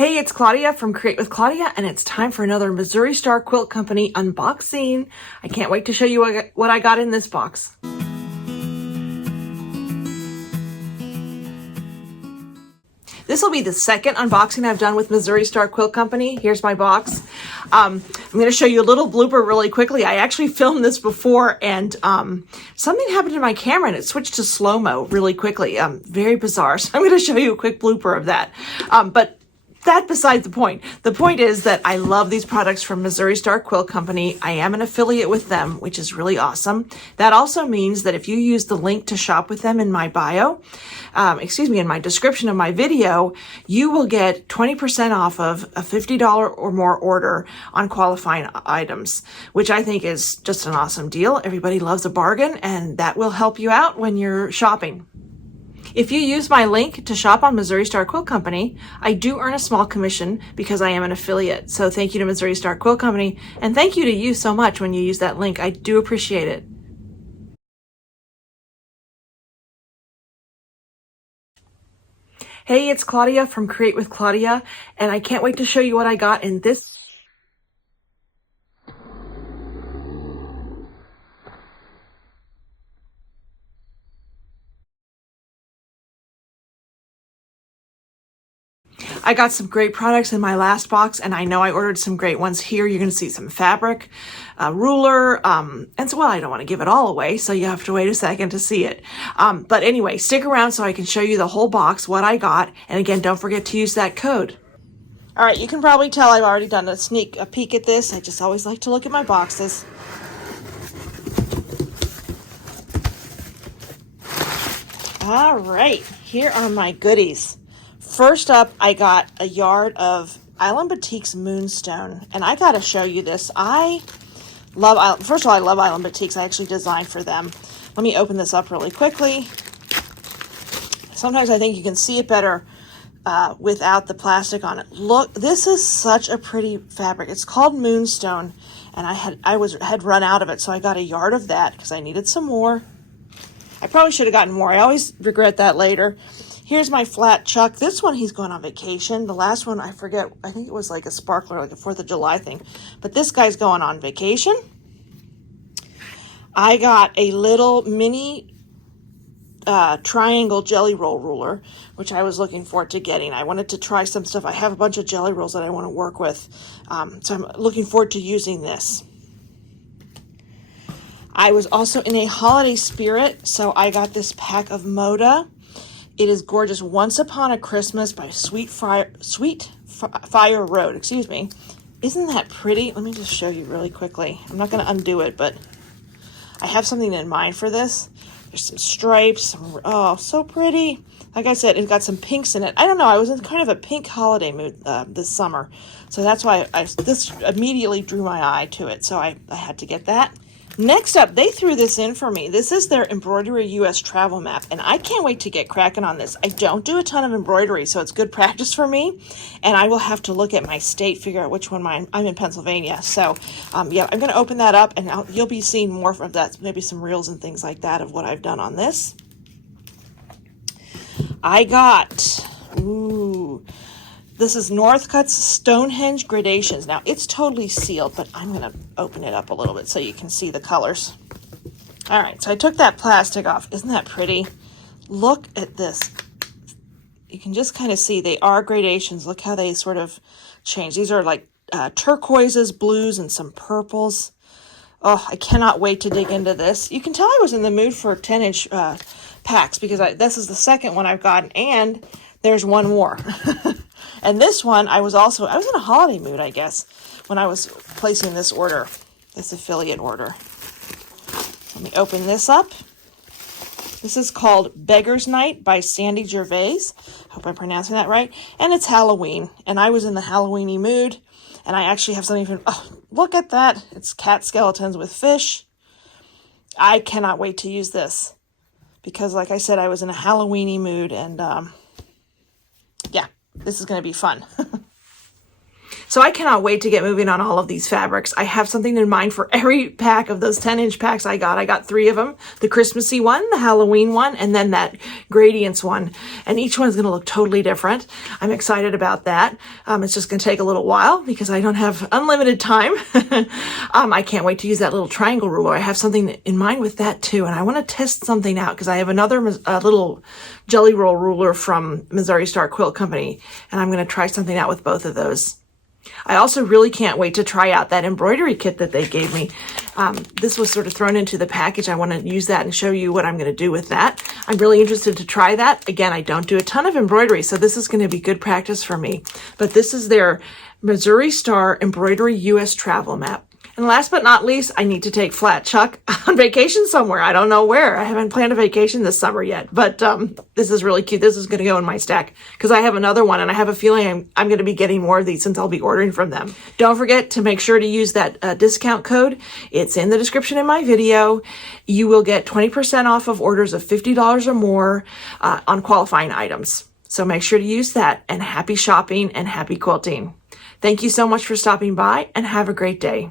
Hey, it's Claudia from Create with Claudia, and it's time for another Missouri Star Quilt Company unboxing. I can't wait to show you what I got in this box. This will be the second unboxing I've done with Missouri Star Quilt Company. Here's my box. I'm going to show you a little blooper really quickly. I actually filmed this before, and something happened to my camera and it switched to slow-mo really quickly. Very bizarre. So I'm going to show you a quick blooper of that. But that besides the point. The point is that I love these products from Missouri Star Quilt Company. I am an affiliate with them, which is really awesome. That also means that if you use the link to shop with them in my bio, in my description of my video, you will get 20% off of a $50 or more order on qualifying items, which I think is just an awesome deal. Everybody loves a bargain, and that will help you out when you're shopping. If you use my link to shop on Missouri Star Quilt Company, I do earn a small commission because I am an affiliate. So thank you to Missouri Star Quilt Company, and thank you to you so much when you use that link. I do appreciate it. Hey, it's Claudia from Create with Claudia, and I can't wait to show you what I got in this. I got some great products in my last box, and I know I ordered some great ones here. You're going to see some fabric, a ruler, and so, well, I don't want to give it all away, so you have to wait a second to see it. But anyway, stick around so I can show you the whole box, what I got, and again, don't forget to use that code. All right, you can probably tell I've already done a peek at this. I just always like to look at my boxes. All right, here are my goodies. First up, I got a yard of Island Batiks Moonstone, and I got to show you this. First of all, I love Island Batiks. I actually designed for them. Let me open this up really quickly. Sometimes I think you can see it better without the plastic on it. Look, this is such a pretty fabric. It's called Moonstone, and I had run out of it, so I got a yard of that because I needed some more. I probably should have gotten more. I always regret that later. Here's my flat chuck. This one, he's going on vacation. The last one, I forget. I think it was like a sparkler, like a 4th of July thing. But this guy's going on vacation. I got a little mini triangle jelly roll ruler, which I was looking forward to getting. I wanted to try some stuff. I have a bunch of jelly rolls that I want to work with. So I'm looking forward to using this. I was also in a holiday spirit, so I got this pack of Moda. It is gorgeous. Once Upon a Christmas by Sweet Fire Road. Excuse me. Isn't that pretty? Let me just show you really quickly. I'm not going to undo it, but I have something in mind for this. There's some stripes. Oh, so pretty. Like I said, it's got some pinks in it. I don't know. I was in kind of a pink holiday mood this summer. So that's why this immediately drew my eye to it. So I had to get that. Next up, they threw this in for me. This is their embroidery US travel map, and I can't wait to get cracking on this. I don't do a ton of embroidery, so it's good practice for me, and I will have to look at my state, figure out which one I'm in Pennsylvania. So, yeah, I'm going to open that up, and you'll be seeing more of that, maybe some reels and things like that of what I've done on this. I got, this is Northcutt's Stonehenge Gradations. Now, it's totally sealed, but I'm going to open it up a little bit so you can see the colors. All right, so I took that plastic off. Isn't that pretty? Look at this. You can just kind of see they are gradations. Look how they sort of change. These are like turquoises, blues, and some purples. Oh, I cannot wait to dig into this. You can tell I was in the mood for 10-inch packs because this is the second one I've gotten, and there's one more. And this one, I was in a holiday mood, I guess, when I was placing this order, this affiliate order. Let me open this up. This is called Beggar's Night by Sandy Gervais. Hope I'm pronouncing that right. And it's Halloween. And I was in the Halloweeny mood. And I actually have something from, oh, look at that. It's cat skeletons with fish. I cannot wait to use this. Because like I said, I was in a Halloweeny mood, and yeah. This is going to be fun. So I cannot wait to get moving on all of these fabrics. I have something in mind for every pack of those 10-inch packs I got. I got 3 of them, the Christmassy one, the Halloween one, and then that Gradients one. And each one's going to look totally different. I'm excited about that. It's just going to take a little while because I don't have unlimited time. I can't wait to use that little triangle ruler. I have something in mind with that too. And I want to test something out because I have another little jelly roll ruler from Missouri Star Quilt Company. And I'm going to try something out with both of those. I also really can't wait to try out that embroidery kit that they gave me. This was sort of thrown into the package. I want to use that and show you what I'm going to do with that. I'm really interested to try that. Again, I don't do a ton of embroidery, so this is going to be good practice for me. But this is their Missouri Star Embroidery US Travel Map. And last but not least, I need to take Flat Chuck on vacation somewhere. I don't know where. I haven't planned a vacation this summer yet, but this is really cute. This is going to go in my stack because I have another one, and I have a feeling I'm going to be getting more of these since I'll be ordering from them. Don't forget to make sure to use that discount code. It's in the description in my video. You will get 20% off of orders of $50 or more on qualifying items. So make sure to use that, and happy shopping and happy quilting. Thank you so much for stopping by, and have a great day.